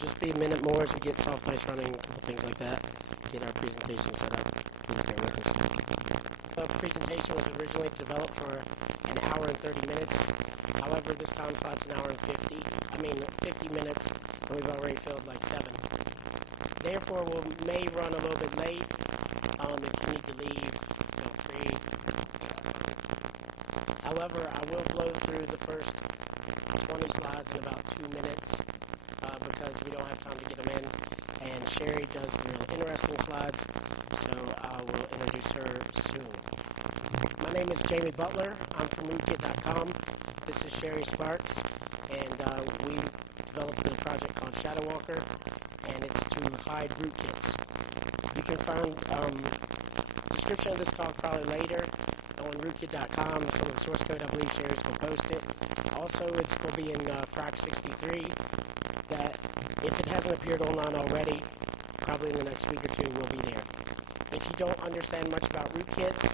just be a minute more as we get soft ice running, a couple things like that, get our presentation set up. Please bear with us. The presentation was originally developed for an hour and 30 minutes. However, this time slot's an hour and 50 minutes, and we've already filled like 7. Therefore, we may run a little bit late. If you need to leave, feel free. However, I will blow through the first 20 slides in about 2 minutes because we don't have time to get them in. And Sherri does the real interesting slides, so I will introduce her soon. My name is Jamie Butler. I'm from Rootkit.com. This is Sherri Sparks, and we developed a project called Shadow Walker, and it's to hide rootkits. You can find description of this talk probably later on Rootkit.com. Some of the source code, I believe Sherri's going to post it. Also, it's going to be in FRAC 63, that if it hasn't appeared online already, probably in the next week or 2 will be there. If you don't understand much about rootkits,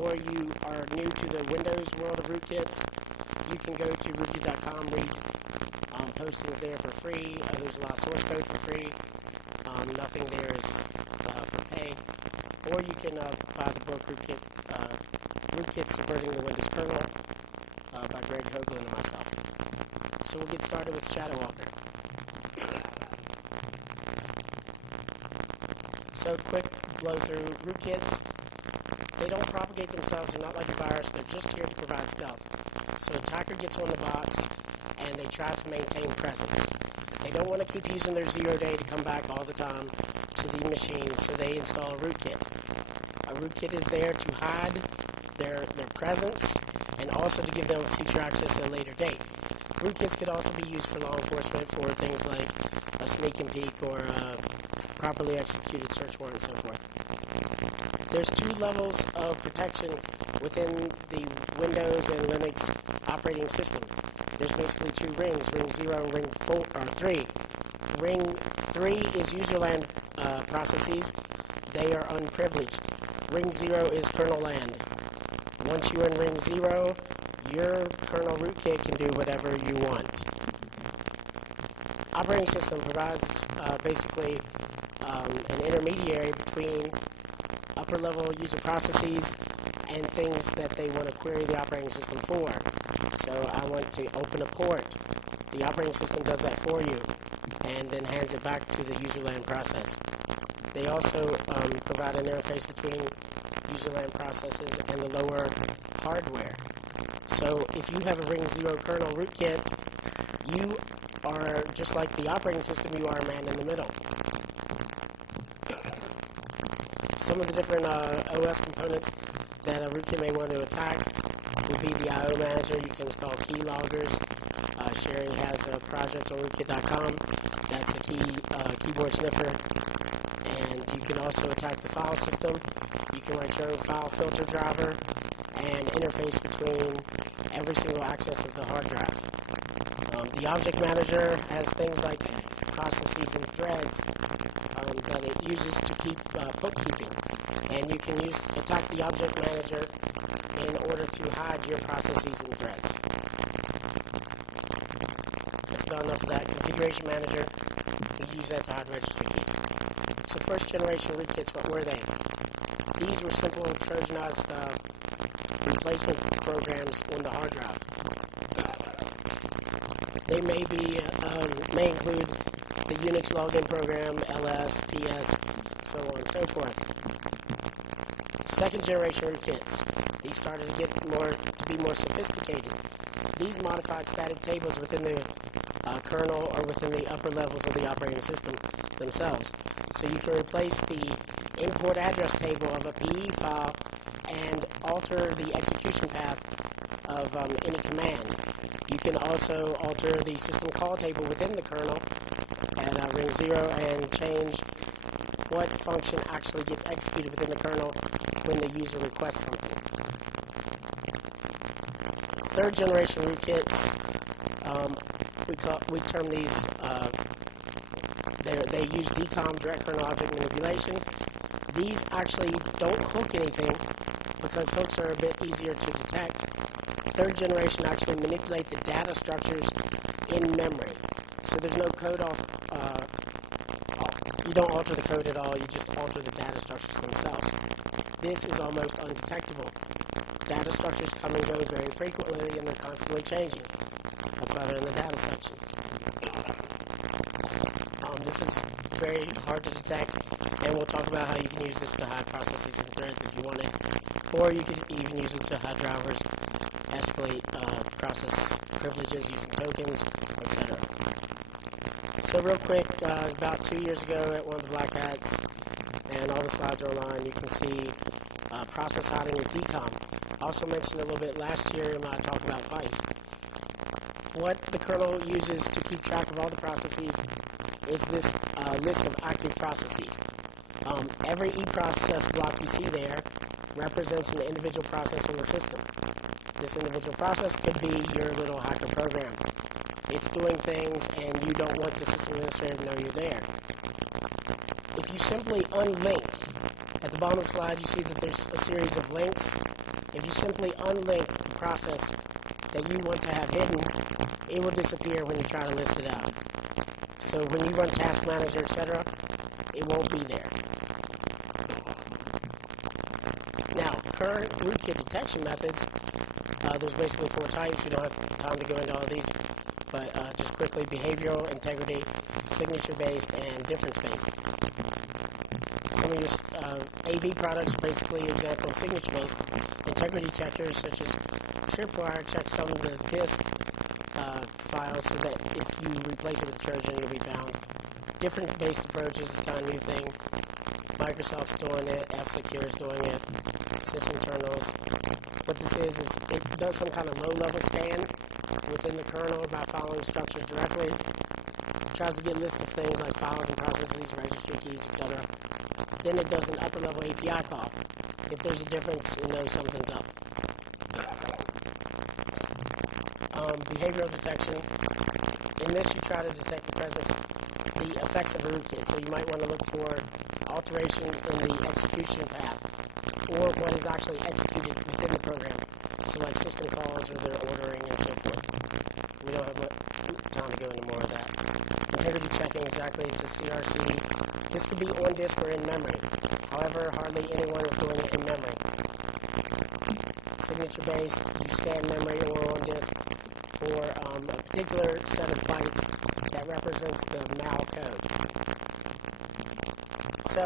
or you are new to the Windows world of rootkits, you can go to Rootkit.com, read postings there for free. There's a lot of source code for free. Nothing there is for pay. Or you can buy the book Rootkit Subverting the Windows Kernel by Greg Hoagland and myself. So we'll get started with Shadow Walker. So quick blow through rootkits. They don't propagate themselves. They're not like a virus. They're just here to provide stealth. So attacker gets on the box and they try to maintain presence. They don't want to keep using their 0 day to come back all the time to the machine, so they install a rootkit. A rootkit is there to hide their presence and also to give them future access at a later date. Rootkits could also be used for law enforcement for things like a sneak and peek or a properly executed search warrant and so forth. There's 2 levels of protection within the Windows and Linux operating system. There's basically 2 rings, ring 0 and ring 3. Ring 3 is user land processes. They are unprivileged. Ring 0 is kernel land. Once you're in ring 0, your kernel rootkit can do whatever you want. Operating system provides basically an intermediary between upper level user processes and things that they want to query the operating system for. So I want to open a port. The operating system does that for you and then hands it back to the userland process. They also provide an interface between userland processes and the lower hardware. So if you have a ring 0 kernel rootkit, you are just like the operating system, you are a man in the middle. Some of the different OS components that a rootkit may want to attack would be the IO manager. You can install keyloggers. Sherri has a project on Rootkit.com that's a keyboard sniffer. And you can also attack the file system. You can write your own file filter driver and interface between every single access of the hard drive. The object manager has things like processes and threads that it uses to keep bookkeeping. And you can attack the object manager in order to hide your processes and threads. That's about enough of that. Configuration manager, you use that to hide registry keys. So first generation rootkits, what were they? These were simple Trojanized replacement programs on the hard drive. They may include the Unix login program, ls, ps, so on and so forth. Second generation rootkits. These started to be more sophisticated. These modified static tables within the kernel or within the upper levels of the operating system themselves. So you can replace the import address table of a PE file and alter the execution path of any command. You can also alter the system call table within the kernel at ring 0 and change what function actually gets executed within the kernel when the user requests something. Third generation rootkits, we term these, they use DKOM, Direct Kernel Object Manipulation. These actually don't hook anything because hooks are a bit easier to detect. Third generation actually manipulate the data structures in memory. So there's no code off you don't alter the code at all, you just alter the data structures themselves. This is almost undetectable. Data structures come and go very frequently, and they're constantly changing. That's why they're in the data section. This is very hard to detect, and we'll talk about how you can use this to hide processes and threads if you want it, or you could even use it to hide drivers, escalate process privileges using tokens, etc. So real quick, about 2 years ago at one of the Black Hats, and all the slides are online, you can see process hiding with DKOM. I also mentioned a little bit last year when I talked about Vice. What the kernel uses to keep track of all the processes is this list of active processes. Every eProcess block you see there represents an individual process in the system. This individual process could be your little hacker program. It's doing things and you don't want the system administrator to know you're there. If you simply unlink, at the bottom of the slide you see that there's a series of links. If you simply unlink the process that you want to have hidden, it will disappear when you try to list it out. So when you run Task Manager, etc., it won't be there. Now, current rootkit detection methods, there's basically 4 types. We don't have time to go into all of these, but just quickly, behavioral, integrity, signature-based, and difference-based. Some of your AV products are basically an example of signature-based. Integrity checkers, such as Tripwire, check some of the disk files so that if you replace it with Trojan, it'll be found. Different-based approaches is kind of a new thing. Microsoft's doing it, F-Secure is doing it, sysinternals. What this is it does some kind of low-level scan within the kernel by following structures directly. It tries to get a list of things like files and processes, registry keys, etc. Then it does an upper-level API call. If there's a difference, it knows something's up. Behavioral detection. In this, you try to detect the effects of a rootkit. So you might want to look for alteration in the execution path, or what is actually executed within the program. So like system calls or their ordering and so forth. We don't have time to go into more of that. Integrity checking, exactly, it's a CRC. This could be on disk or in memory. However, hardly anyone is doing it in memory. Signature-based, you scan memory or on disk for a particular set of bytes that represents the mal code. So,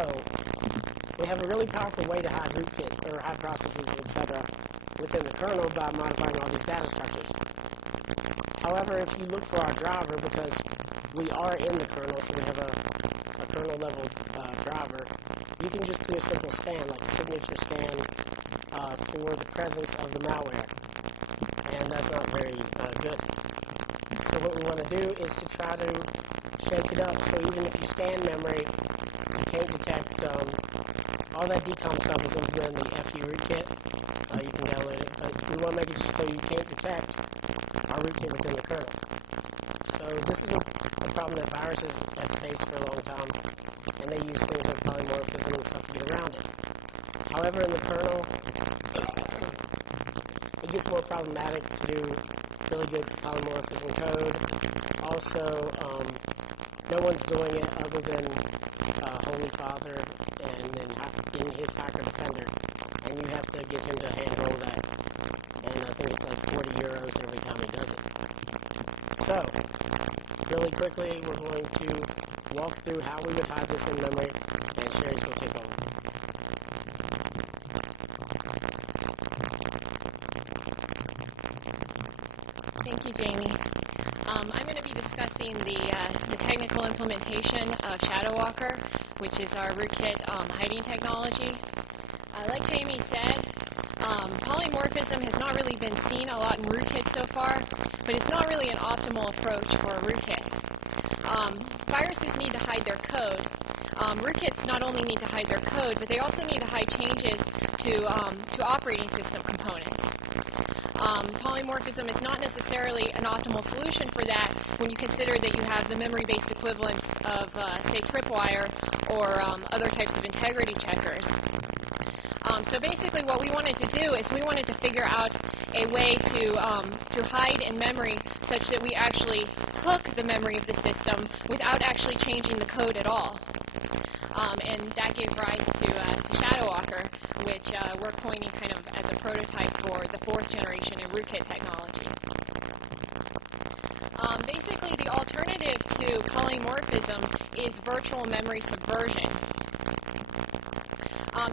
we have a really powerful way to hide rootkit or hide processes, etc. within the kernel by modifying all these data structures. However, if you look for our driver, because we are in the kernel, so we have a kernel level driver, you can just do a simple scan, like a signature scan for the presence of the malware. And that's not very good. So what we want to do is to try to shake it up. So even if you scan memory, you can't detect all that DKOM stuff is implemented in the FU Rootkit. You can download it, but we want to make it so you can't detect our rootkit within the kernel. So this is a problem that viruses have faced for a long time, and they use things like polymorphism and stuff to get around it. However, in the kernel, it gets more problematic to do really good polymorphism code. Also, no one's doing it other than Holy Father and then in his Hacker Defender, and you have to get him to handle that. And I think it's like 40 euros every time he does it. So, really quickly, we're going to walk through how we would hide this in memory, and Sherri's going to take over. Thank you, Jamie. I'm going to be discussing the technical implementation of ShadowWalker, which is our rootkit hiding technology. Like Jamie said, polymorphism has not really been seen a lot in rootkits so far, but it's not really an optimal approach for a rootkit. Viruses need to hide their code. Rootkits not only need to hide their code, but they also need to hide changes to operating system components. Polymorphism is not necessarily an optimal solution for that when you consider that you have the memory-based equivalents of, say, Tripwire or other types of integrity checkers. So basically what we wanted to do is we wanted to figure out a way to hide in memory such that we actually hook the memory of the system without actually changing the code at all. And that gave rise to ShadowWalker, which we're coining kind of as a prototype for the 4th generation in Rootkit technology. Basically, the alternative to polymorphism is virtual memory subversion.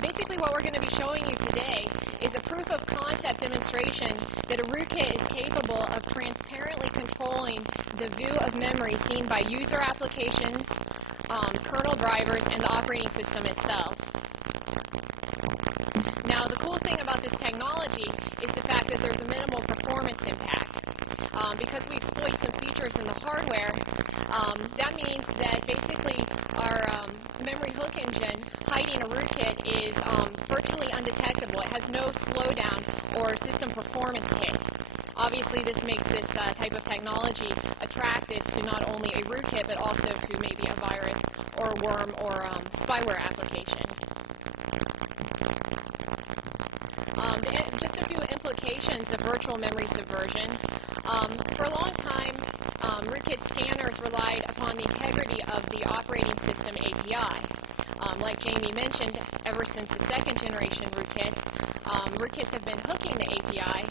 Basically, what we're going to be showing you today is a proof of concept demonstration that a rootkit is capable of transparently controlling the view of memory seen by user applications, kernel drivers, and the operating system itself. Now, the cool thing about this technology is the fact that there's a minimal performance impact. Because we exploit some features in the hardware, that means that basically our memory hook engine hiding a rootkit is virtually undetectable. It has no slowdown or system performance hit. Obviously, this makes this type of technology attractive to not only a rootkit, but also to maybe a virus or a worm or spyware applications. Just a few implications of virtual memory subversion. For a long time, rootkit scanners relied upon the integrity of the operating system API. Like Jamie mentioned, ever since the 2nd generation rootkits, rootkits have been hooking the API,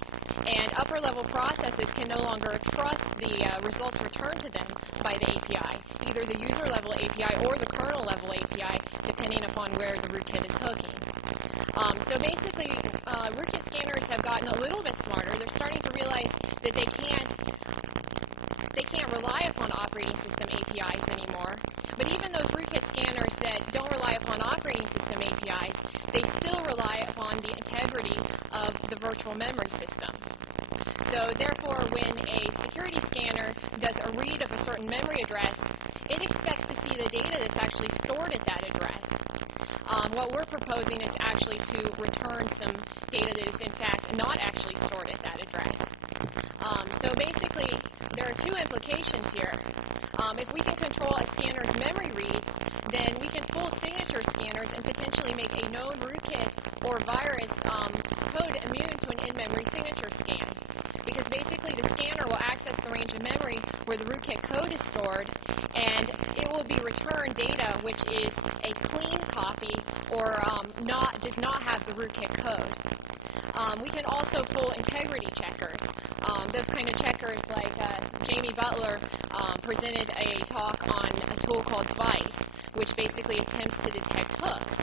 and upper-level processes can no longer trust the results returned to them by the API, either the user-level API or the kernel-level API, depending upon where the rootkit is hooking. So basically, rootkit scanners have gotten a little bit smarter. They're starting to realize that they can't rely upon operating system APIs anymore. But even those rootkit scanners that don't rely upon operating system APIs, they still rely upon the integrity of the virtual memory system. So therefore, when a security scanner does a read of a certain memory address, it expects to see the data that's actually stored at that address. What we're proposing is actually to return some data that is in fact not actually stored at that address. So basically, there are two implications here. If we can control a scanner's memory reads, then we can pull signature scanners and potentially make a known rootkit or virus code immune to an in-memory signature scan. Because basically the scanner will access the range of memory where the rootkit code is stored, and it will be returned data which is a clean copy or does not have the rootkit code. We can also pull integrity checkers. Those kind of checkers, like Jamie Butler presented a talk on a tool called Vice, which basically attempts to detect hooks.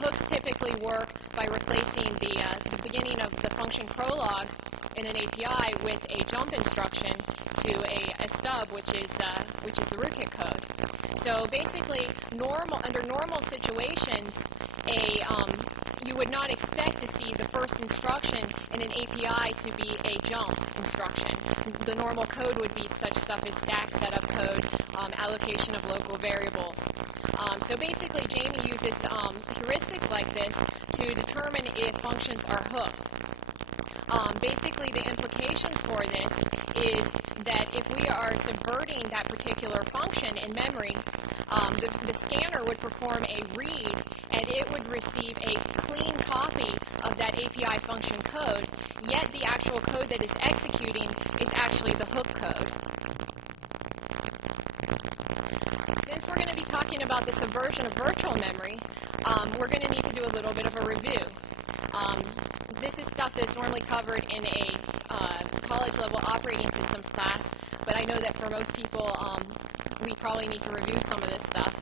Hooks typically work by replacing the beginning of the function prologue in an API with a jump instruction to a stub, which is the rootkit code. So basically, under normal situations, you would not expect to see the first instruction in an API to be a jump instruction. The normal code would be such stuff as stack setup code, allocation of local variables. So basically, Jamie uses heuristics like this to determine if functions are hooked. Basically, the implications for this is that if we are subverting that particular function in memory, the scanner would perform a read, and it would receive a clean copy of that API function code, yet the actual code that is executing is actually the hook code. Since we're going to be talking about the subversion of virtual memory, we're going to need to do a little bit of a review. This is stuff that's normally covered in a college-level operating systems class, but I know that for most people, we probably need to review some of this stuff.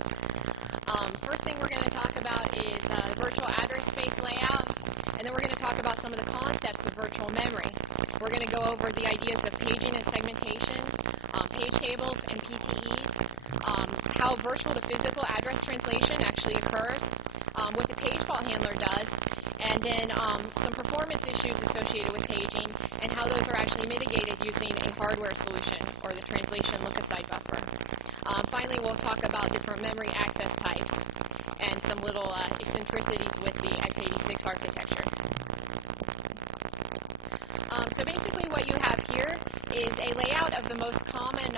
First thing we're going to talk about is virtual address space layout, and then we're going to talk about some of the concepts of virtual memory. We're going to go over the ideas of paging and segmentation, page tables and PTEs, how virtual to physical address translation actually occurs, what the page fault handler does, and then some performance issues associated with paging and how those are actually mitigated using a hardware solution or the translation Lookaside buffer. Finally, we'll talk about different memory access types and some little eccentricities with the X86 architecture. So basically what you have here is a layout of the most common,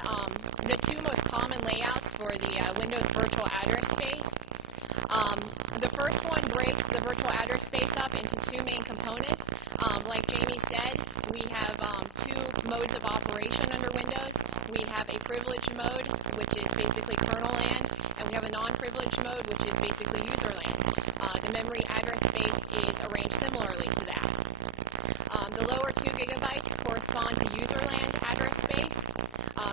the two most common layouts for the Windows virtual address space. The first one breaks the virtual address space up into two main components. Like Jamie said, we have two modes of operation under Windows. We have have a privileged mode, which is basically kernel land, and we have a non-privileged mode, which is basically user land. The memory address space is arranged similarly to that. The lower 2 gigabytes correspond to user land address space.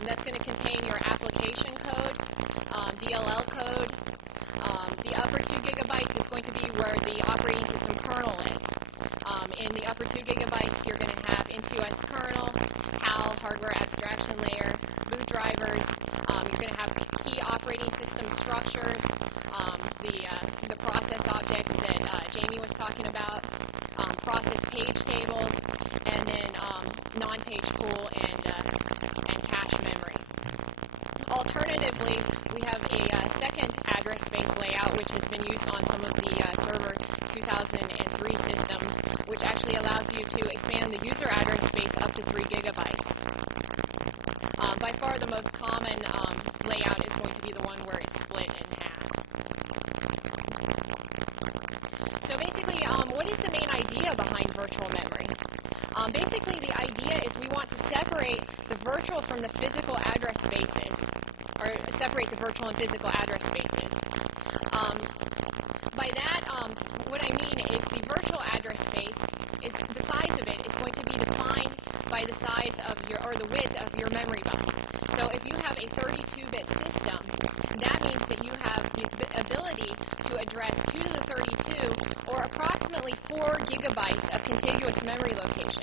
That's going to contain your application code, DLL code. The upper 2 gigabytes is going to be where the operating system kernel is. In the upper 2 gigabytes, you're going to have N2S kernel, HAL, hardware abstraction layer, boot drivers. You're going to have key operating system structures, the process objects that Jamie was talking about, process page tables, and then non-page pool and cache memory. Alternatively, we have a second address space layout, which has been used on some of the server 2003 systems, which actually allows you to expand the user address space up to 3 gigabytes. By far the most common layout is going to be the one where it's split in half. So basically, what is the main idea behind virtual memory? Basically, the idea is we want to separate the virtual from the physical address spaces, or separate the virtual and physical address spaces. By that, what I mean is the virtual address space is the size of it is going to be defined by the size of your, or the width of your memory bus. So if you have a 32-bit system, that means that you have the ability to address 2 to the 32, or approximately 4 gigabytes of contiguous memory locations.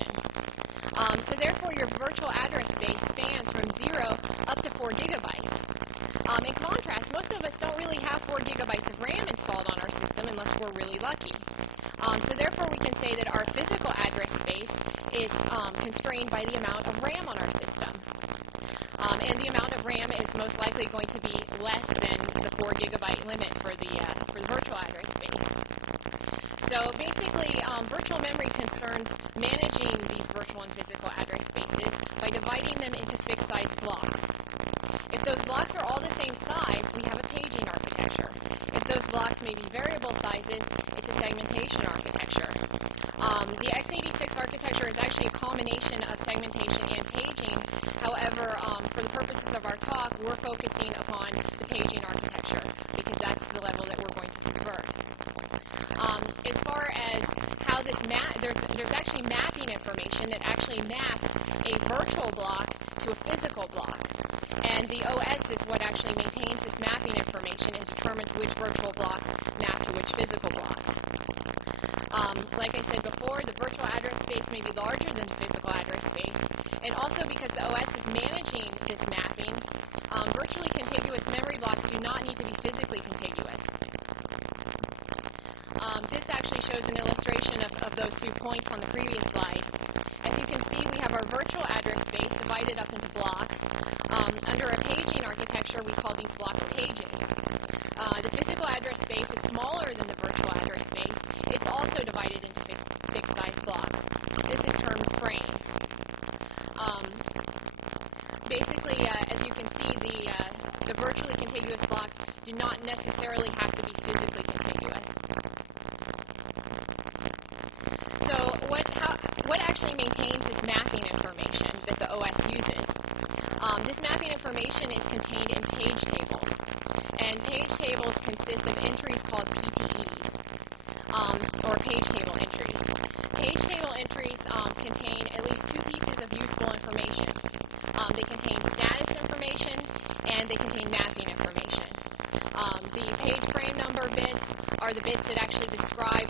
So therefore, your virtual address space spans from 0 up to 4 gigabytes. In contrast, most of us don't really have 4 gigabytes of RAM installed on our system unless we're really lucky. So therefore, we can say that our physical address space is constrained by the amount of RAM on our system. And the amount of RAM is most likely going to be less than the 4 gigabyte limit for the virtual address space. So basically, virtual memory concerns managing these virtual and physical address spaces by dividing them into fixed size blocks. If those blocks are all the same size, we have a paging architecture. If those blocks may be variable sizes, it's a segmentation architecture. The X86 architecture is actually a combination of segmentation and paging. However, for the purposes of our talk, we're focusing upon the paging architecture because that's the level that we're going to subvert. As far as how this there's actually mapping information that actually maps a virtual block to a physical block. And the OS is what actually maintains this mapping information and determines which virtual blocks map to which physical blocks. Like I said before, the virtual address space may be larger than the physical address space. And also because the OS is managing this mapping, virtually contiguous memory blocks do not need to be physically contiguous. This actually shows an illustration of those few points on the previous slide. As you can see, we have our virtual address space divided up into blocks. Under a paging architecture, we call these blocks pages. The physical address space is smaller than the virtual address space. It's also divided into fixed size blocks. This is termed frames. Basically, as you can see, the virtually contiguous blocks do not necessarily have to be physically contiguous. So what actually maintains this mapping information that the OS uses? This mapping information is contained in page tables. And page tables consist of entries called PTEs, or page table entries. Page table entries contain at least 2 pieces of useful information. They contain status information and they contain mapping information. The page frame number bits are the bits that actually describe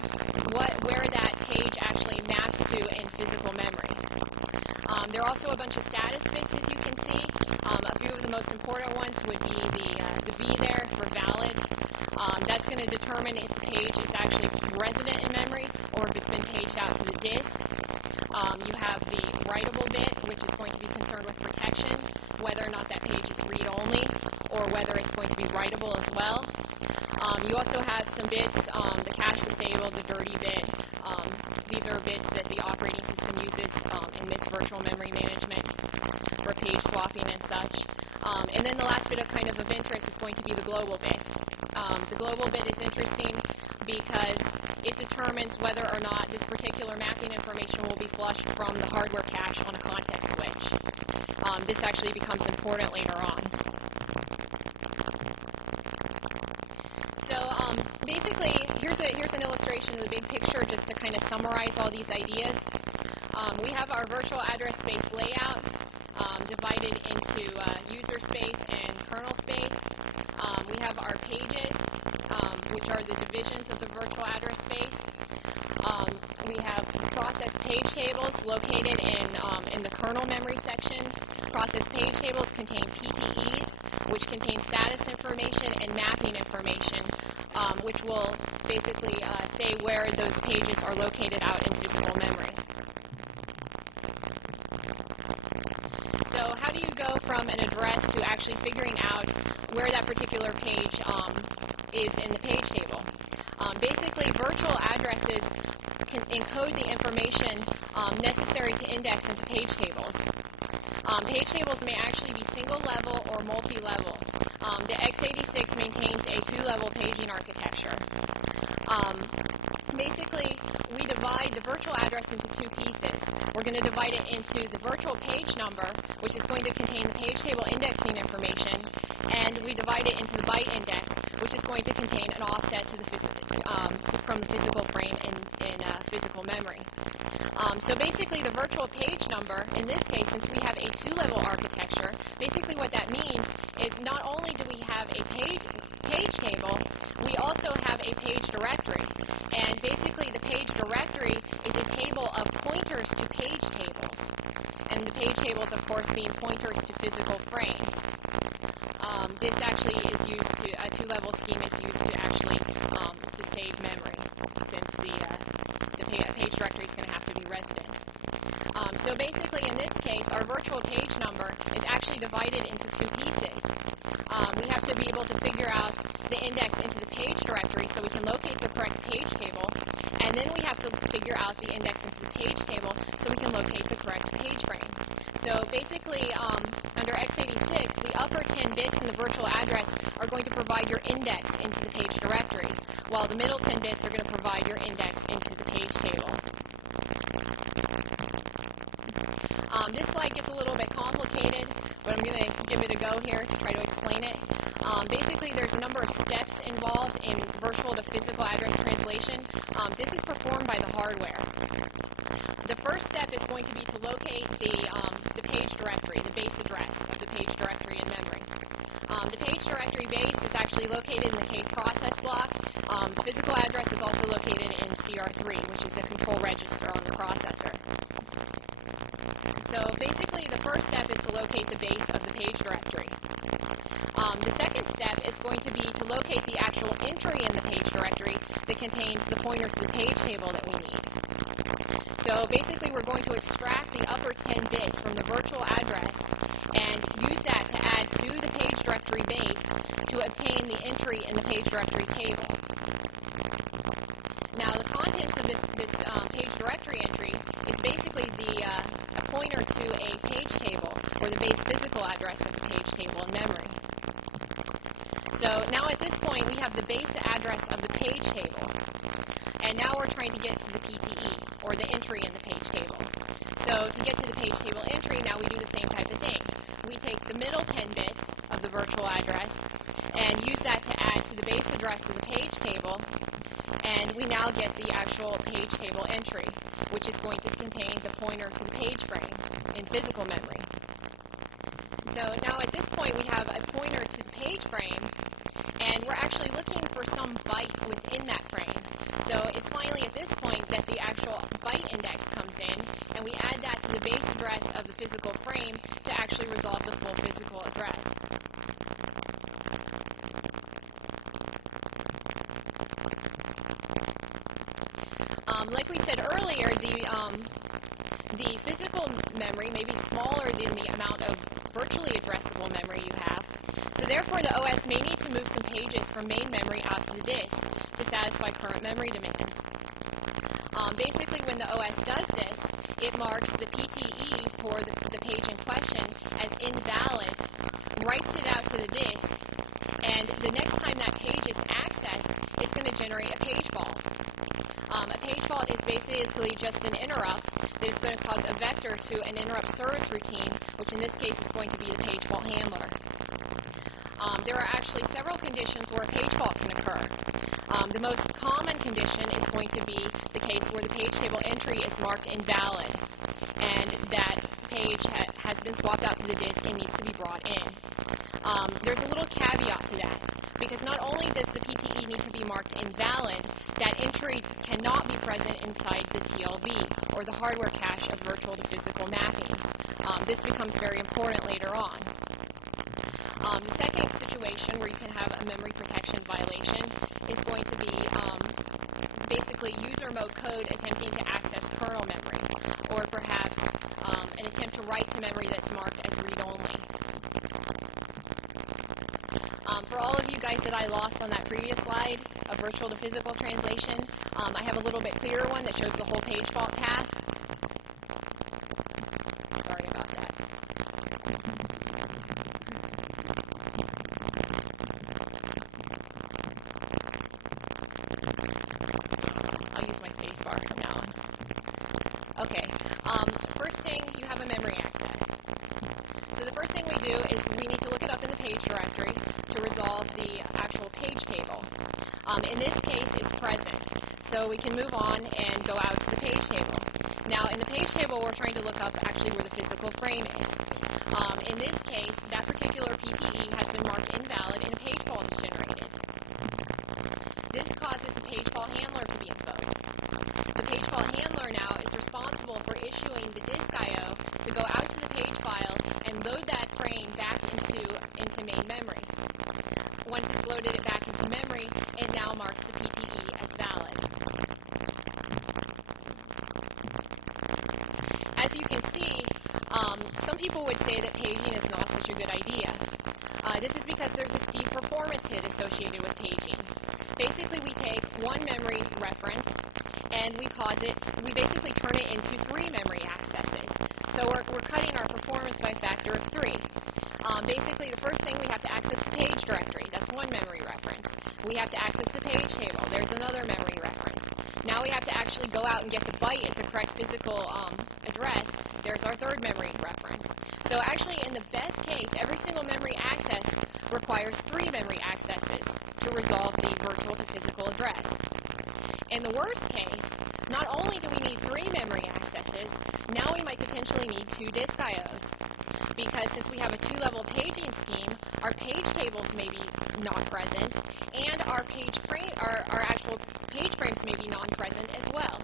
where that page actually maps to in physical memory. There are also a bunch of status bits, as you can see. A few of the most important ones would be the vidre for valid. That's going to determine if the page is actually resident in memory or if it's been paged out to the disk. You have the writable bit, which is going to be concerned with protection, whether or not that page is read-only or whether it's going to be writable as well. You also have some bits, the cache disabled, the dirty bit. These are bits that the operating system uses in its virtual memory management for page swapping and such. And then the last bit of interest is going to be the global bit. The global bit is interesting because it determines whether or not this particular mapping information will be flushed from the hardware cache on a context switch. this actually becomes important later on. So basically, here's an illustration of the big picture just to kind of summarize all these ideas. We have our virtual address space layout divided into user space and kernel space. We have our pages, which are the divisions of the virtual address space. We have process page tables located in the kernel memory section. Process page tables contain PTEs, which contain status information and mapping information, which will basically say where those pages are located out in physical memory. So how do you go from an address to actually figuring out where that particular page is in the page table? Basically, virtual addresses can encode the information necessary to index into page tables. Page tables may actually be single-level or multi-level. The X86 maintains a two-level paging architecture. Basically, we divide the virtual address into two pieces. We're going to divide it into the virtual page number, which is going to contain the page table indexing information, and we divide it into the byte index, which is going to contain an offset to the from the physical frame in physical memory. So basically, the virtual page number, in this case, since we have a two-level architecture, basically what that means is not only do we have a page table, we also have a page directory. And basically, the page directory is a table of pointers to page tables. And the page tables, of course, being pointers to physical frames. This actually is used to, a two-level scheme is used to actually to save memory, since the page directory is going to have to be resident. So basically, in this case, our virtual page number is actually divided into two pieces. We have to be able to figure out the index into the page directory so we can locate the correct page table, and then we have to figure out the index into the page table so we can locate the correct page frame. So basically, under X86, the upper 10 bits in the virtual address are going to provide your index into the page directory, while the middle 10 bits are going to provide your index into the page table. This slide gets a little bit complicated, but I'm going to give it a go here to try to explain it. Basically, there's a number of steps involved in virtual to physical address translation. This is performed by the hardware. The first step is going to be to locate the page directory, the base address of the page directory in memory. The page directory base is actually located in the K process block. Physical address is also located in CR3, which is the control register on the processor. So basically, the first step is to locate the base of the page directory. The second step is going to be to locate the actual entry in the page directory that contains the pointer to the page table that we need. So basically, we're going to extract the upper 10 bits from the virtual address and use that to add to the page directory base to obtain the entry in the page directory table. Now, the contents of this page directory entry is basically a pointer to a page table, or the base physical address of the page table in memory. So now at this point, we have the base address of the page table, and now we're trying to get to the PTE, or the entry in the page table. So to get to the page table entry, now we do the same type of thing. We take the middle 10 bits of the virtual address and use that to add to the base address of the page table, and we now get the actual page table entry, which is going to contain the pointer to the page frame in physical memory. So now at this point, we have a pointer to the page frame, and we're actually looking for some byte within that frame. So it's finally at this point that the actual byte index comes in, and we add that to the base address of the physical frame to actually resolve the full physical address. Like we said earlier, the physical memory may be smaller than the amount of virtually addressable memory you have. So therefore, the OS may need to move some pages from main memory out to the disk to satisfy current memory demands. Basically, when the OS does this, it marks the PTE for the page in question as invalid, writes it out to the disk, and the next time that page is accessed, it's going to generate a page fault. A page fault is basically just an interrupt that is going to cause a vector to an interrupt service routine, which in this case is going to be the page fault handler. There are actually several conditions where a page fault can occur. The most common condition is going to be the case where the page table entry is marked invalid, and that page has been swapped out to the disk and needs to be brought in. There's a little caveat to that, because not only does the PTE need to be marked invalid, that entry cannot be present inside the TLB, or the hardware cache of virtual to physical mappings. This becomes very important later on. The second situation where you can have a memory protection violation is going to be basically user mode code attempting to access kernel memory, or perhaps an attempt to write to memory that's marked as read-only. For all of you guys that I lost on that previous slide of virtual to physical translation, I have a little bit clearer one that shows the whole page fault path. Sorry about that. I'll use my space bar from now on. Okay, first thing, you have a memory access. So the first thing we do is we need to look it up in the page directory to resolve the actual page table. In this case, it's present, so we can move on and go out to the page table. Now, in the page table, we're trying to look up actually where the physical frame is. In this case, that particular PTE has been marked invalid and a page fault is generated. This causes the page fault handler to be invoked. The page fault handler now is responsible for issuing the disk I/O to go out to the page file and load that frame back into main memory. Once it's loaded it back into memory, it now marks the PTE as valid. As you can see, some people would say that paging is not such a good idea. This is because there's a steep performance hit associated with paging. Basically, we take one memory reference and we basically turn it into 3 memory accesses. So we're cutting our performance by a factor of 3. Basically, the first thing, we have to access the page directory. That's one memory reference. We have to access the page table. There's another memory reference. Now we have to actually go out and get the byte at the correct physical address. There's our third memory reference. So actually, in the best case, every single memory access requires 3 memory accesses to resolve the virtual to physical address. In the worst case, not only do we need 3 memory accesses, now we might potentially need 2 disk I/Os. Because since we have a 2-level paging scheme, our page tables may be not present, and our actual page frames may be non-present as well.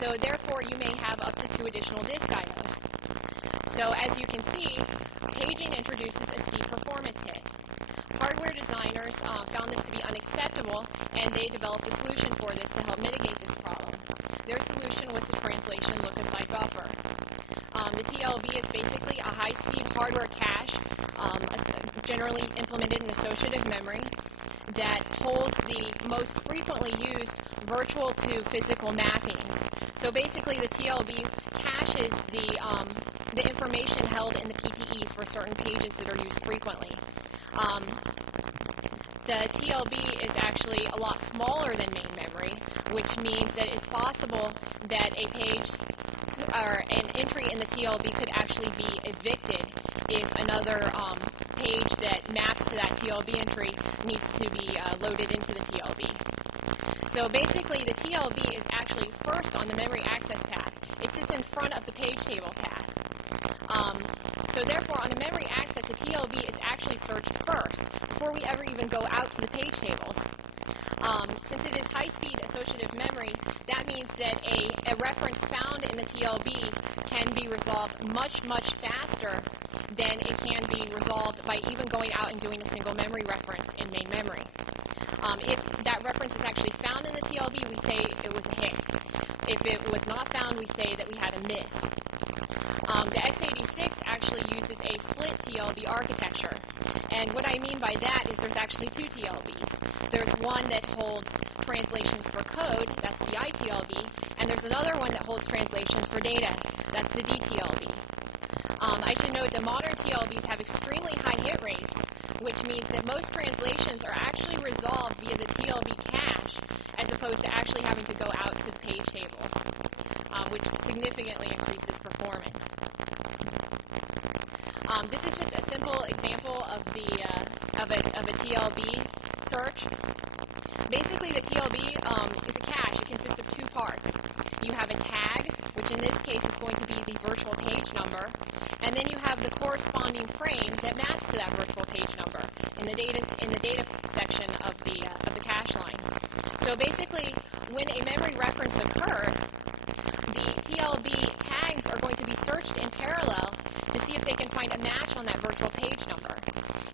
So therefore, you may have up to 2 additional disk I/Os. So as you can see, paging introduces a steep performance hit. Hardware designers found this to be unacceptable, and they developed a solution for this to help mitigate this problem. Their solution was the translation Lookaside buffer. The TLB is basically a high-speed hardware cache, generally implemented in associative memory, that holds the most frequently used virtual to physical mappings. So basically, the TLB caches the information held in the PTEs for certain pages that are used frequently. The TLB is actually a lot smaller than main memory, which means that it's possible that a page or an entry in the TLB could actually be evicted if another page that maps to that TLB entry needs to be loaded into the TLB. So basically, the TLB is actually first on the memory access path. It sits in front of the page table path. So therefore, on the memory access, the TLB is actually searched first before we ever even go out to the page tables. Since it is high-speed associative memory, that means that a reference found in the TLB can be resolved much, much faster than it can be resolved by even going out and doing a single memory reference in main memory. If that reference is actually found in the TLB, we say it was a hit. If it was not found, we say that we had a miss. The X86 actually uses a split TLB architecture. And what I mean by that is there's actually 2 TLBs. There's one that holds translations for code, that's the ITLB, and there's another one that holds translations for data, that's the DTLB. I should note that modern TLBs have extremely high hit rates, which means that most translations are actually resolved via the TLB cache, as opposed to actually having to go out to the page tables. which significantly increases performance. This is just a simple example of a TLB search. Basically, the TLB is a cache. It consists of two parts. You have a tag, which in this case is going to be the virtual page number, and then you have the corresponding frame that maps to that virtual page number in the data section of the cache line. So basically, when a memory reference occurs, the TLB tags are going to be searched in parallel to see if they can find a match on that virtual page number.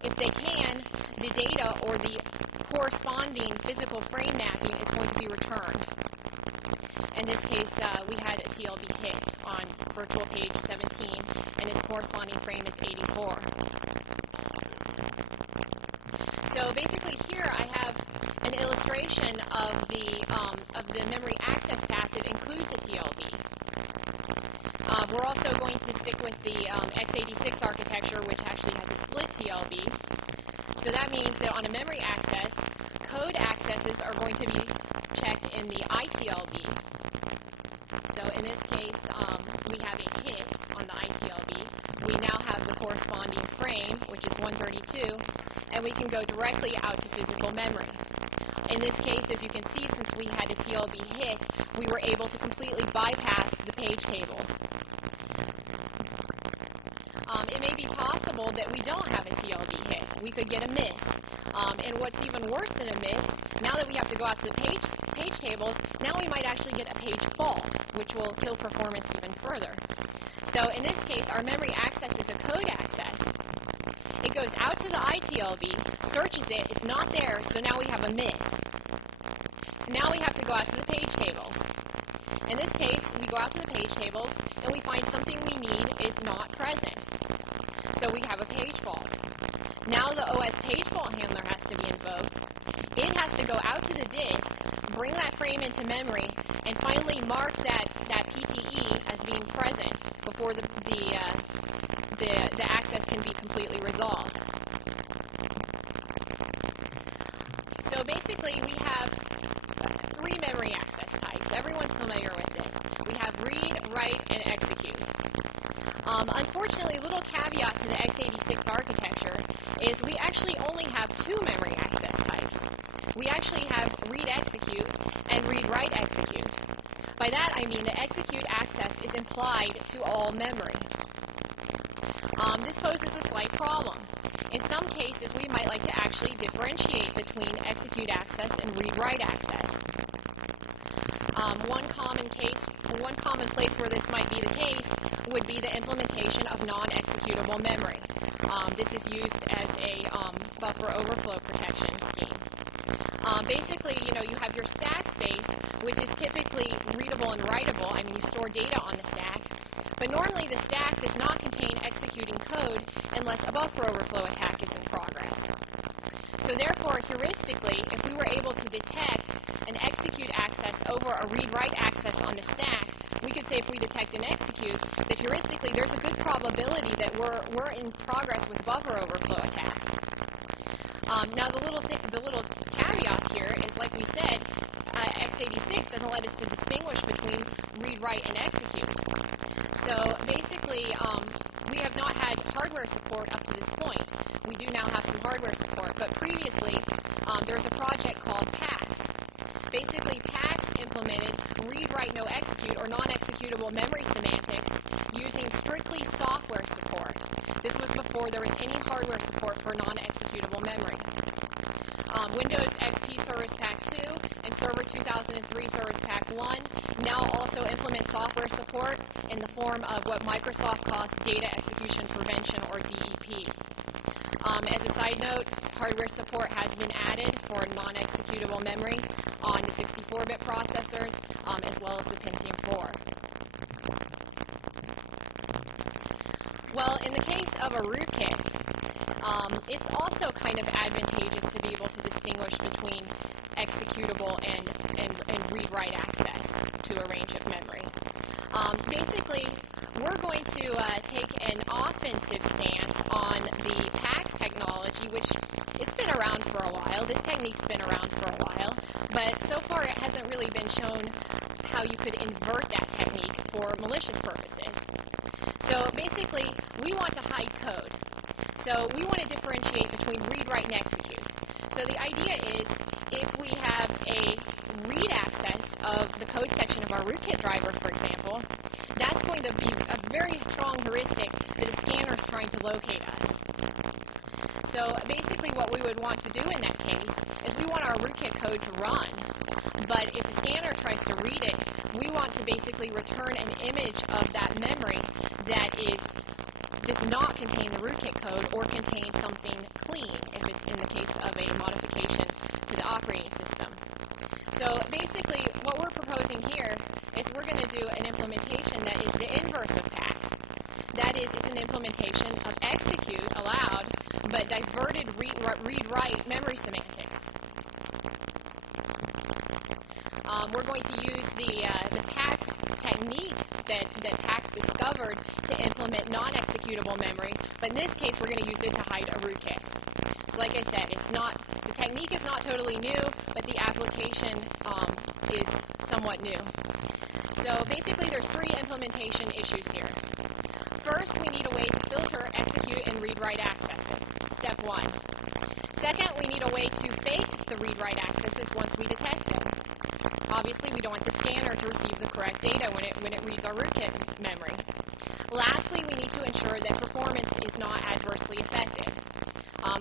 If they can, the data or the corresponding physical frame mapping is going to be returned. In this case, we had a TLB hit on virtual page 17, and its corresponding frame is 84. So basically here I have an illustration of the memory access path that includes the TLB. We're also going to stick with the X86 architecture, which actually has a split TLB. So that means that on a memory access, code accesses are going to be checked in the ITLB. So in this case, we have a hit on the ITLB. We now have the corresponding frame, which is 132, and we can go directly out to physical memory. In this case, as you can see, since we had a TLB hit, we were able to completely bypass the page tables. It may be possible that we don't have a TLB hit. We could get a miss. And what's even worse than a miss, now that we have to go out to the page tables, now we might actually get a page fault, which will kill performance even further. So in this case, our memory access is a code access. It goes out to the ITLB, searches it, it's not there, so now we have a miss. So now we have to go out to the page tables. In this case, we go out to the page tables, and we find something we need is not present. So we have a page fault. Now the OS page fault handler has to be invoked. It has to go out to the disk, bring that frame into memory, and finally mark that PTE as being present before the access can be completely resolved. So basically we have three memory access types. Everyone's familiar with this. We have read, write, and execute. Unfortunately, a little caveat to the X86 architecture is we actually only have two memory access types. We actually have read-execute and read-write-execute. By that I mean the execute access is implied to all memory. This poses a slight problem. In some cases, we might like to actually differentiate between execute access and read-write access. One common place where this might be the case would be the implementation of non-executable memory. This is used as a buffer overflow protection scheme. Basically, you have your stack space, which is typically readable and writable. I mean, you store data on the stack. But normally the stack does not contain executing code unless a buffer overflow attack is in progress. So therefore, heuristically, if we were able to detect an execute access over a read-write access on the stack, we could say if we detect an execute, that heuristically there's a good probability that we're in progress with buffer overflow attack. Now the little caveat here is, like we said, X86 doesn't let us to distinguish between read-write and execute. So basically, we have not had hardware support up to this point. We do now have some hardware support, but previously there was a project called PAX. Basically, PAX implemented read-write-no-execute or non-executable memory semantics using strictly software support. This was before there was any hardware support for non-executable memory. Windows XP Service Pack 2 and Server 2003 Service Pack 1 now also implement software support in the form of what Microsoft calls Data Execution Prevention, or DEP. As a side note, hardware support has been added for non-executable memory on the 64-bit processors, as well as the Pentium 4. Well, in the case of a rootkit, it's also kind of advantageous to be able to distinguish between executable and read-write access to a range of memory. Basically, we're going to take an offensive stance on the PAX technology, which it's been around for a while. This technique's been around for a while, but so far it hasn't really been shown how you could invert that technique for malicious purposes. So basically, we want to hide code. So we want to differentiate between read, write, and execute. So the idea is, if we have a read access of the code section of our rootkit driver, for example, that's going to be a very strong heuristic that a scanner is trying to locate us. So basically what we would want to do in that case is we want our rootkit code to run, but if a scanner tries to read it, we want to basically return an image of that memory that does not contain the rootkit code or contain something clean if it's in the case of a modification to the operating system. So basically what we're proposing here is we're going to do an implementation that is the inverse of PAX. That is, it's an implementation of execute allowed, but diverted read-write memory semantics. We're going to use the PAX technique that PAX discovered to implement non-executable memory, but in this case we're going to use it to hide a rootkit. So like I said, the technique is not totally new, but the application is somewhat new. So basically there's three implementation issues here. First, we need a way to filter, execute, and read-write accesses. Step one. Second, we need a way to fake the read-write accesses once we detect them. Obviously, we don't want the scanner to receive the correct data when it reads our rootkit memory. Lastly, we need to ensure that performance is not adversely affected.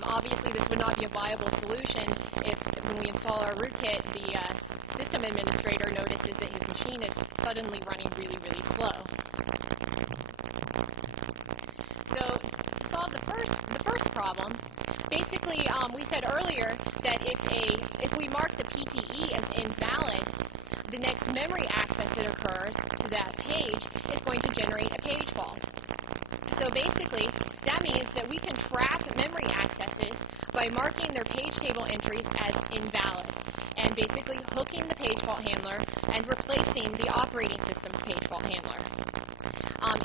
Obviously, this would not be a viable solution if, when we install our rootkit, the system administrator notices that his machine is suddenly running really, really slow. So, to solve the first problem, basically, we said earlier that if we mark the PTE as invalid, the next memory access that occurs to that page is going to generate a page fault. So basically, that means that we can trap memory accesses by marking their page table entries as invalid, and basically hooking the page fault handler and replacing the operating system's page fault handler.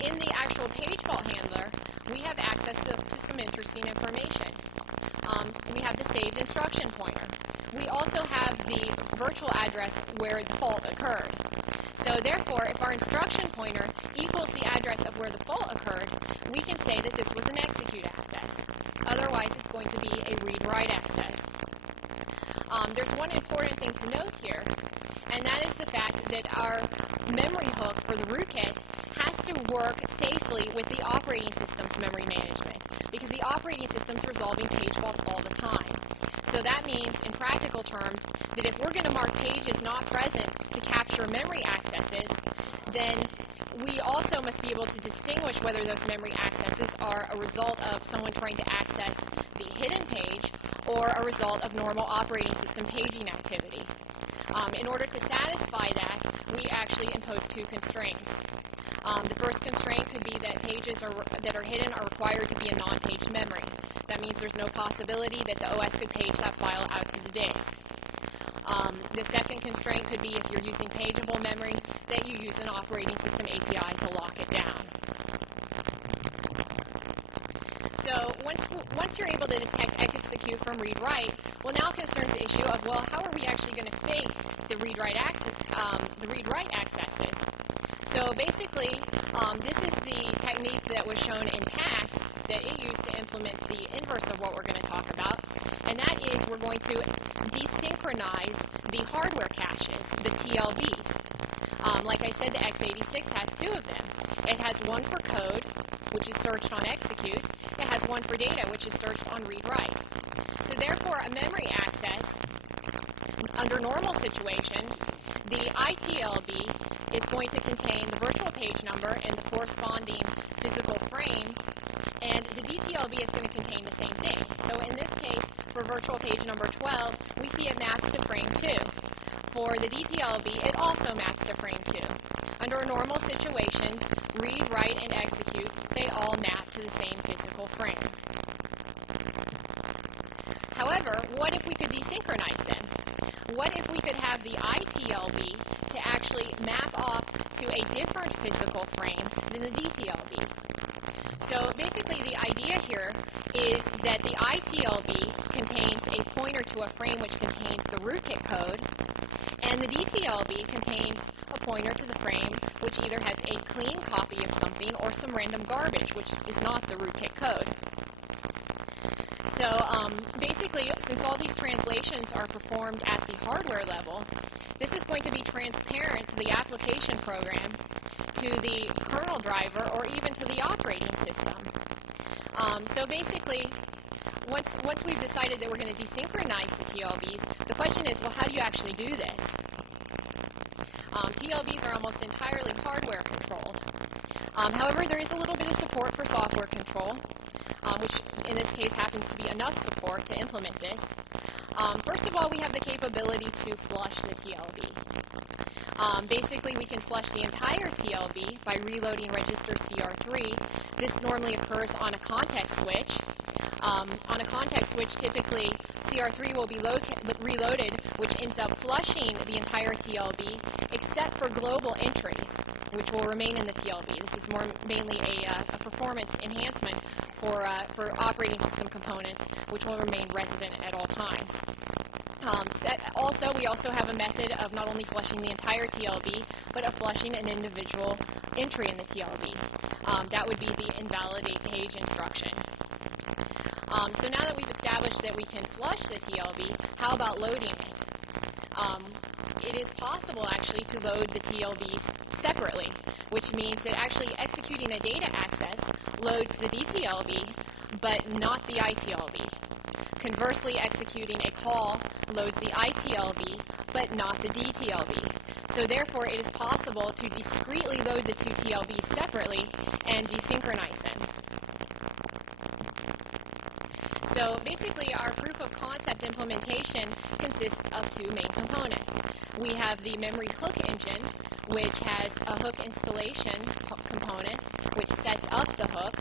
In the actual page fault handler, we have access to some interesting information. We have the saved instruction pointer. We also have the virtual address where the fault occurred. So therefore, if our instruction pointer equals the address of where the fault occurred, we can say that this was an execute access. Otherwise, it's going to be a read-write access. There's one important thing to note here, and that is the fact that our memory hook for the rootkit has to work safely with the operating system's memory management, because the operating system's resolving page faults all the time. So that means, in practical terms, that if we're going to mark pages not present to capture memory accesses, then we also must be able to distinguish whether those memory accesses are a result of someone trying to access the hidden page or a result of normal operating system paging activity. In order to satisfy that, we actually impose two constraints. The first constraint could be that pages that are hidden are required to be in non-paged memory. That means there's no possibility that the OS could page that file out to the disk. The second constraint could be, if you're using pageable memory, that you use an operating system API to lock it down. So once you're able to detect execute from read-write, well, now concerns the issue of, well, how are we actually going to fake the read-write accesses? So basically, this is the technique that was shown in PAX that it used to implement the inverse of what we're going to talk about, and that is we're going to desynchronize the hardware caches, the TLBs. Like I said, the X86 has two of them. It has one for code, which is searched on execute. It has one for data, which is searched on read-write. So therefore, a memory access, under normal situation, the ITLB is going to contain the virtual page number and the corresponding physical frame, and the DTLB is going to contain the same thing. So in this case, for virtual page number 12, we see it maps to frame 2. For the DTLB, it also maps to frame 2. Under normal situations, read, write, and execute, they all map to the same physical frame. However, what if we could desynchronize them? What if we could have the ITLB to actually map off to a different physical frame than the DTLB? So basically the idea here is that the ITLB contains a pointer to a frame which contains the rootkit code, and the DTLB contains a pointer to the frame which either has a clean copy of something or some random garbage, which is not the rootkit code. So basically, since all these translations are performed at the hardware level, this is going to be transparent to the application program, to the kernel driver, or even to the operating system. So basically, once we've decided that we're going to desynchronize the TLBs, the question is, well, how do you actually do this? TLBs are almost entirely hardware controlled. However, there is a little bit of support for software control, which in this case happens to be enough support to implement this. First of all, we have the capability to flush the TLB. Basically, we can flush the entire TLB by reloading register CR3. This normally occurs on a context switch. On a context switch, typically CR3 will be reloaded, which ends up flushing the entire TLB, except for global entries, which will remain in the TLB. This is mainly a performance enhancement for operating system components, which will remain resident at all times. We also have a method of not only flushing the entire TLB, but of flushing an individual entry in the TLB. That would be the invalidate page instruction. So now that we've established that we can flush the TLB, how about loading it? It is possible actually to load the TLBs separately, which means that actually executing a data access loads the DTLB, but not the ITLB. Conversely, executing a call loads the ITLB, but not the DTLB. So therefore, it is possible to discretely load the two TLBs separately and desynchronize them. So basically, our proof of concept implementation consists of two main components. We have the memory hook engine, which has a hook installation component, which sets up the hook,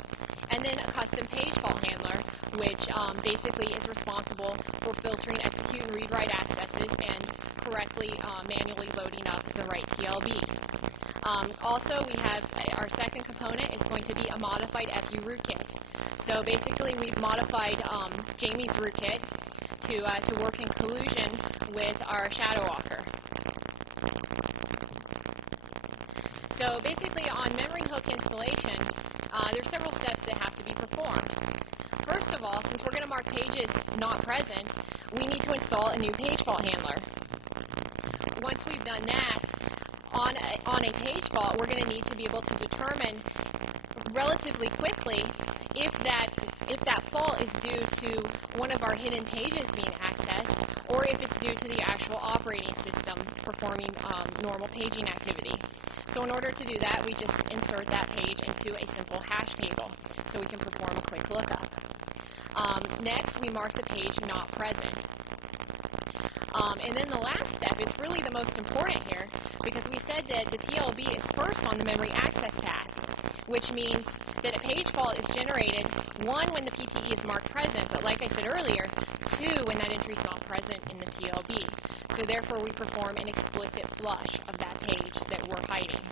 and then a custom page fault handler, which basically is responsible for filtering execute and read-write accesses and correctly manually loading up the right TLB. Also, we have our second component is going to be a modified FU Rootkit. So basically, we've modified Jamie's rootkit to work in collusion with our Shadow Walker. So basically, on memory hook installation, there's several steps that have to be performed. First of all, since we're going to mark pages not present, we need to install a new page fault handler. Once we've done that, on a page fault, we're going to need to be able to determine relatively quickly if that fault is due to one of our hidden pages being accessed, or if it's due to the actual operating system performing normal paging activity. So in order to do that, we just insert that page into a simple hash table so we can perform a quick lookup. Next, we mark the page not present. And then the last step is really the most important here, because we said that the TLB is first on the memory access path, which means that a page fault is generated, one, when the PTE is marked present, but like I said earlier, two, when that entry is not present in the TLB. So therefore, we perform an explicit flush of that page that we're hiding.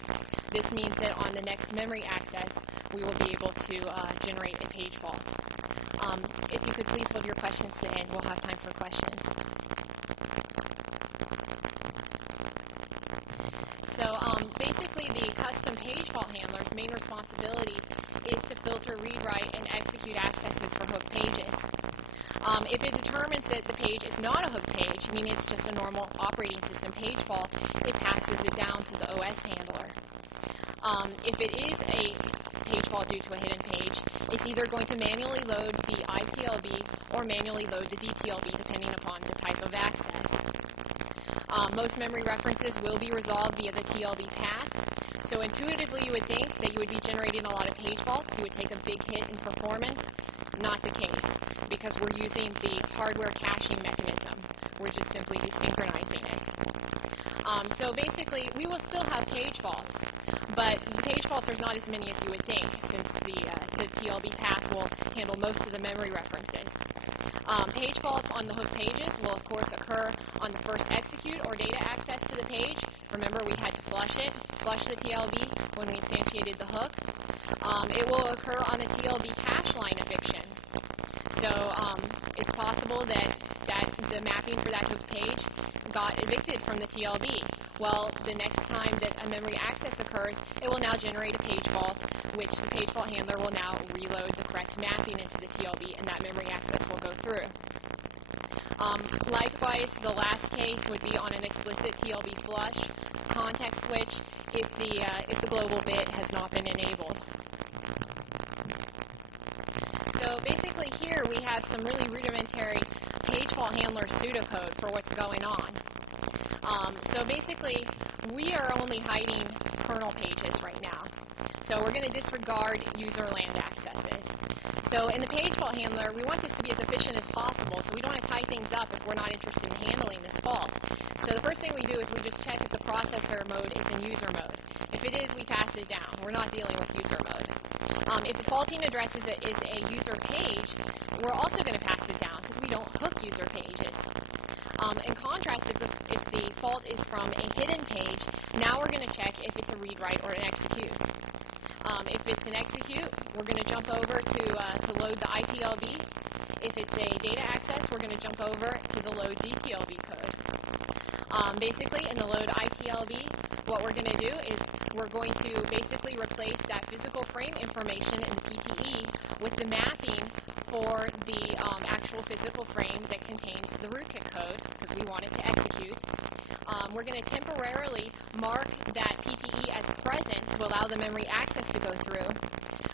This means that on the next memory access, we will be able to generate a page fault. If you could please hold your questions to the end, we'll have time for questions. So basically, the custom page fault handler's main responsibility is to filter, read, write, and execute accesses for hook pages. If it determines that the page is not a hook page, meaning it's just a normal operating system page fault, it passes it down to the OS handler. If it is a page fault due to a hidden page, it's either going to manually load the ITLB or manually load the DTLB, depending upon the type of access. Most memory references will be resolved via the TLB path. So intuitively, you would think that you would be generating a lot of page faults. You would take a big hit in performance. Not the case, because we're using the hardware caching mechanism. We're just simply desynchronizing it. So basically, we will still have page faults, but the page faults are not as many as you would think, since the TLB path will handle most of the memory references. Page faults on the hook pages will, of course, occur on the first execute or data access to the page. Remember, we had to flush the TLB when we instantiated the hook. It will occur on the TLB cache line eviction. So it's possible that the mapping for that hook page got evicted from the TLB. Well, the next time that a memory access occurs, it will now generate a page fault, which the page fault handler will now reload the correct mapping into the TLB, and that memory access will go through. Likewise, the last case would be on an explicit TLB flush context switch if the global bit has not been enabled. So basically here we have some really rudimentary page fault handler pseudocode for what's going on. So basically we are only hiding kernel pages right now. So we're going to disregard user land accesses. So in the page fault handler, we want this to be as efficient as possible, so we don't want to tie things up if we're not interested in handling this fault. So the first thing we do is we just check if the processor mode is in user mode. If it is, we pass it down. We're not dealing with user mode. If the faulting address is a user page, we're also going to pass it down because we don't hook user pages. In contrast, if the fault is from a hidden page, now we're going to check if it's a read-write or an execute. If it's an execute, we're going to jump over to load the ITLB. If it's a data access, we're going to jump over to the load DTLB code. Basically, in the load ITLB, what we're going to do is we're going to basically replace that physical frame information in the PTE with the mapping for the actual physical frame that contains the rootkit code, because we want it to execute. We're going to temporarily mark that PTE as present to allow the memory access to go through.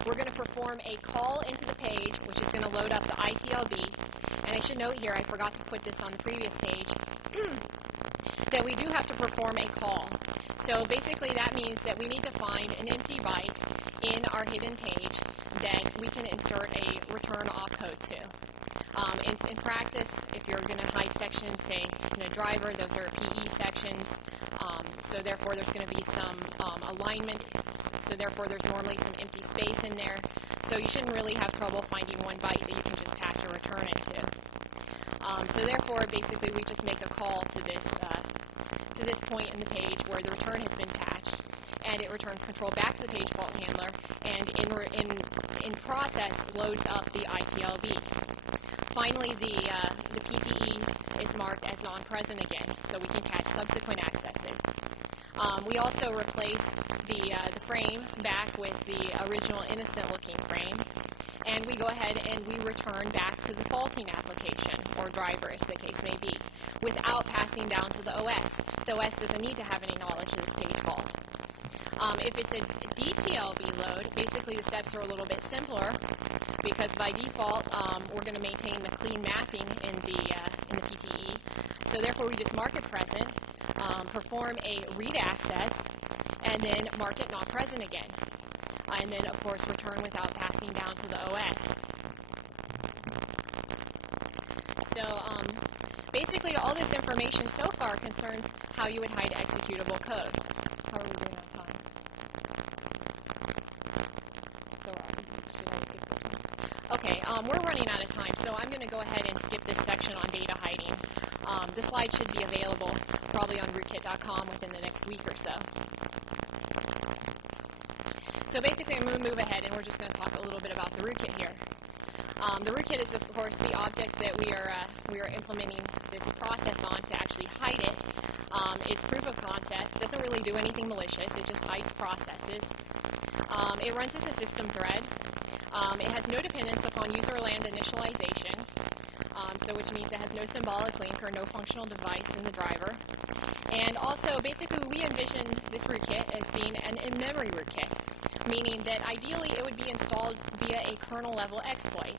We're going to perform a call into the page, which is going to load up the ITLB. And I should note here, I forgot to put this on the previous page, that we do have to perform a call. So basically that means that we need to find an empty byte in our hidden page that we can insert a return opcode to. In practice, if you're going to hide sections, say in a driver, those are PE sections, so therefore there's going to be some alignment, so therefore there's normally some empty space in there, so you shouldn't really have trouble finding one byte that you can just patch a return into. So therefore, basically, we just make a call to this point in the page where the return has been patched, and it returns control back to the page fault handler, and in process loads up the ITLB. Finally, the PTE is marked as non-present again, so we can catch subsequent accesses. We also replace the frame back with the original innocent-looking frame, and we go ahead and we return back to the faulting application, or driver as the case may be, without passing down to the OS. The OS doesn't need to have any knowledge of this page fault. If it's a DTLB load, basically the steps are a little bit simpler, because by default we're going to maintain the clean mapping in the PTE. So therefore we just mark it present, perform a read access, and then mark it not present again. And then, of course, return without passing down to the OS. So basically all this information so far concerns how you would hide executable code. How are we doing on time? So should I skip this one? Okay, we're running out of time, so I'm going to go ahead and skip this section on data hiding. The slide should be available probably on rootkit.com within the next week or so. So basically, I'm going to move ahead, and we're just going to talk a little bit about the rootkit here. The rootkit is, of course, the object that we are implementing this process on to actually hide it. It's proof of concept. Doesn't really do anything malicious. It just hides processes. It runs as a system thread. It has no dependence upon user land initialization, so which means it has no symbolic link or no functional device in the driver. And also, basically, we envision this rootkit as being an in-memory rootkit, meaning that ideally it would be installed via a kernel-level exploit.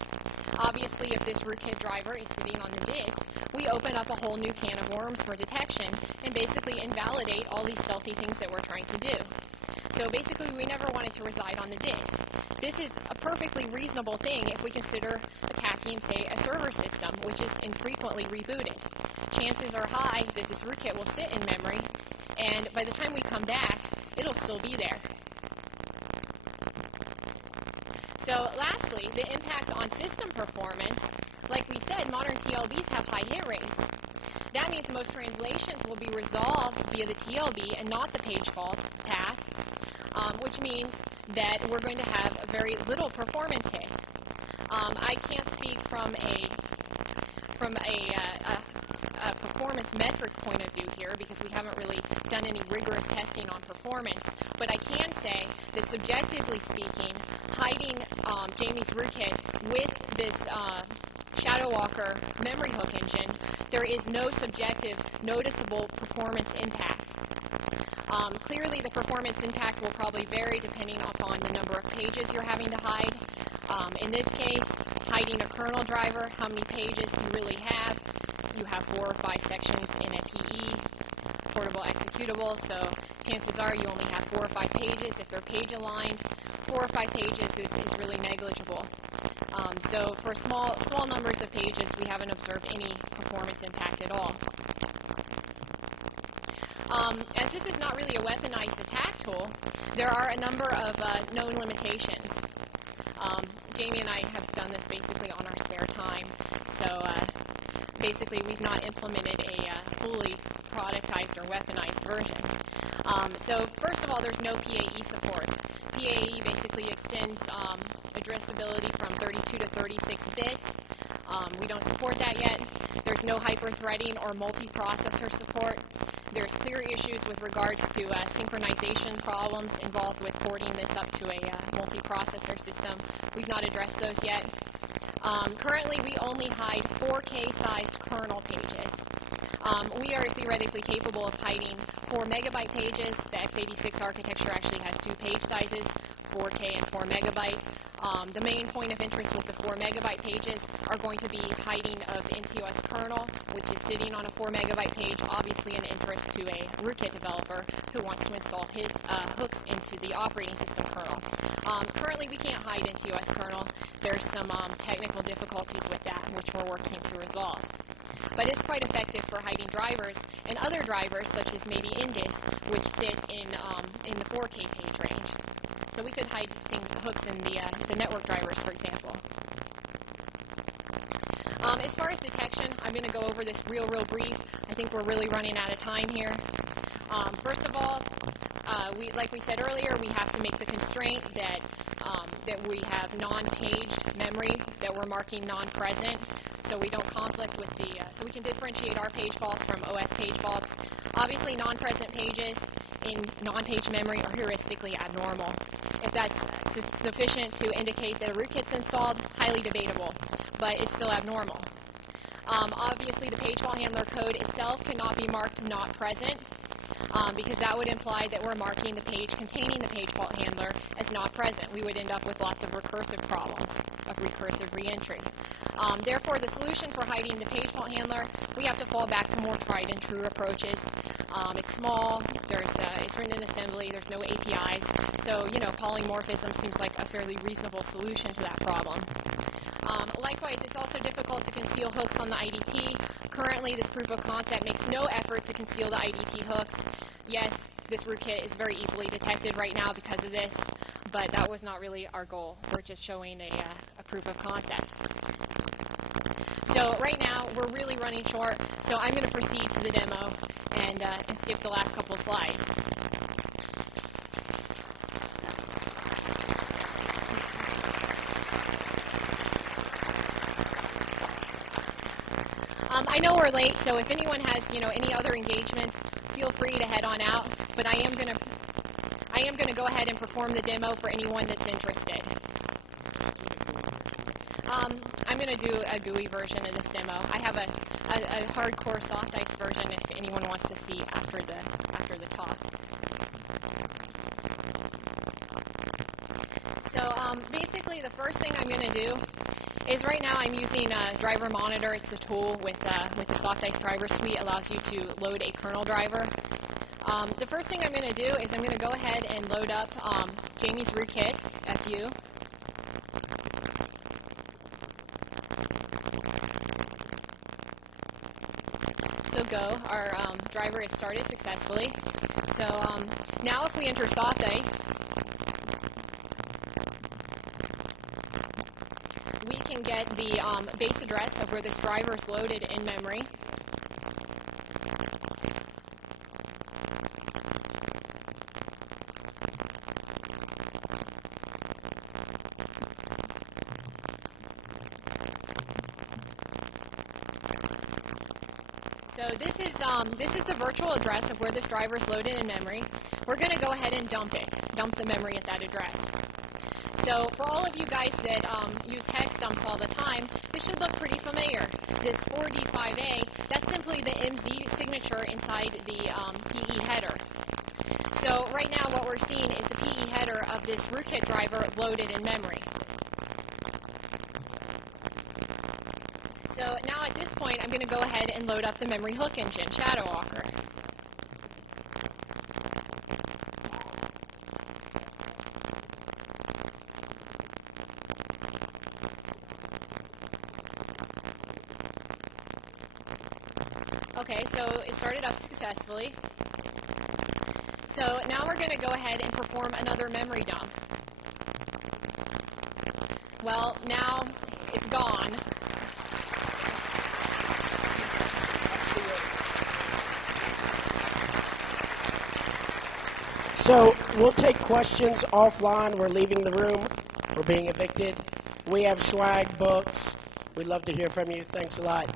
Obviously, if this rootkit driver is sitting on the disk, we open up a whole new can of worms for detection and basically invalidate all these stealthy things that we're trying to do. So basically, we never want it to reside on the disk. This is a perfectly reasonable thing if we consider attacking, say, a server system, which is infrequently rebooted. Chances are high that this rootkit will sit in memory, and by the time we come back, it'll still be there. So lastly, the impact on system performance. Like we said, modern TLBs have high hit rates. That means most translations will be resolved via the TLB and not the page fault path, which means that we're going to have a very little performance hit. I can't speak from a performance metric point of view here because we haven't really done any rigorous testing on performance, but I can say that subjectively speaking, hiding Jamie's rootkit with this Shadow Walker memory hook engine, there is no subjective noticeable performance impact. Clearly the performance impact will probably vary depending upon the number of pages you're having to hide. In this case, hiding a kernel driver, how many pages you really have. You have 4 or 5 sections in a PE, portable executable, so chances are you only have 4 or 5 pages. If they're page aligned, 4 or 5 pages is really negligible. So for small numbers of pages, we haven't observed any performance impact at all. As this is not really a weaponized attack tool, there are a number of known limitations. Jamie and I have done this basically on our spare time, so basically we've not implemented a fully productized or weaponized version. So first of all, there's no PAE support. PAE basically extends addressability from 32 to 36 bits. We don't support that yet. There's no hyper-threading or multi-processor support. There's clear issues with regards to synchronization problems involved with porting this up to a multi-processor system. We've not addressed those yet. Currently, we only hide 4K-sized kernel pages. We are theoretically capable of hiding 4 megabyte pages. The X86 architecture actually has 2 page sizes, 4K and 4 megabyte. The main point of interest with the 4 megabyte pages are going to be hiding of NTOS kernel, which is sitting on a 4 megabyte page, obviously an interest to a rootkit developer who wants to install hooks into the operating system kernel. Currently, we can't hide NTOS kernel. There's some technical difficulties with that, which we're working to resolve. But it's quite effective for hiding drivers and other drivers, such as maybe Indis, which sit in the 4K page range. So we could hide hooks in the network drivers, for example. As far as detection, I'm going to go over this real brief. I think we're really running out of time here. First of all, like we said earlier, we have to make the constraint that we have non-paged memory that we're marking non-present, so we don't conflict with so we can differentiate our page faults from OS page faults. Obviously, non-present pages in non-page memory are heuristically abnormal. If that's sufficient to indicate that a rootkit's installed, highly debatable, but it's still abnormal. Obviously, the page fault handler code itself cannot be marked not present, because that would imply that we're marking the page containing the page fault handler as not present. We would end up with lots of recursive problems of recursive reentry. Therefore, the solution for hiding the page fault handler, we have to fall back to more tried and true approaches. It's small, it's written in assembly, there's no APIs, so, polymorphism seems like a fairly reasonable solution to that problem. Likewise, it's also difficult to conceal hooks on the IDT. Currently, this proof of concept makes no effort to conceal the IDT hooks. Yes, this rootkit is very easily detected right now because of this, but that was not really our goal. We're just showing a proof of concept. So right now, we're really running short, so I'm going to proceed to the demo and skip the last couple of slides. I know we're late, so if anyone has, any other engagements, feel free to head on out. But I am gonna go ahead and perform the demo for anyone that's interested. I'm gonna do a GUI version of this demo. I have a hardcore soft ice version if anyone wants to see after the talk. So basically, the first thing I'm gonna do is right now I'm using Driver Monitor. It's a tool with the Soft Ice driver suite. It allows you to load a kernel driver. The first thing I'm going to do is I'm going to go ahead and load up Jamie's rootkit, FU. So go. Our driver is started successfully. So now if we enter Soft Ice, we can get the base address of where this driver is loaded in memory. So this is the virtual address of where this driver is loaded in memory. We're going to go ahead and dump the memory at that address. So for all of you guys that use hex dumps all the time, this should look pretty familiar. This 4D5A, that's simply the MZ signature inside the PE header. So right now what we're seeing is the PE header of this Rootkit driver loaded in memory. So now at this point, I'm going to go ahead and load up the memory hook engine, ShadowWalker. Okay, so it started up successfully. So now we're going to go ahead and perform another memory dump. Well, now it's gone. So we'll take questions offline. We're leaving the room. We're being evicted. We have swag, books. We'd love to hear from you. Thanks a lot.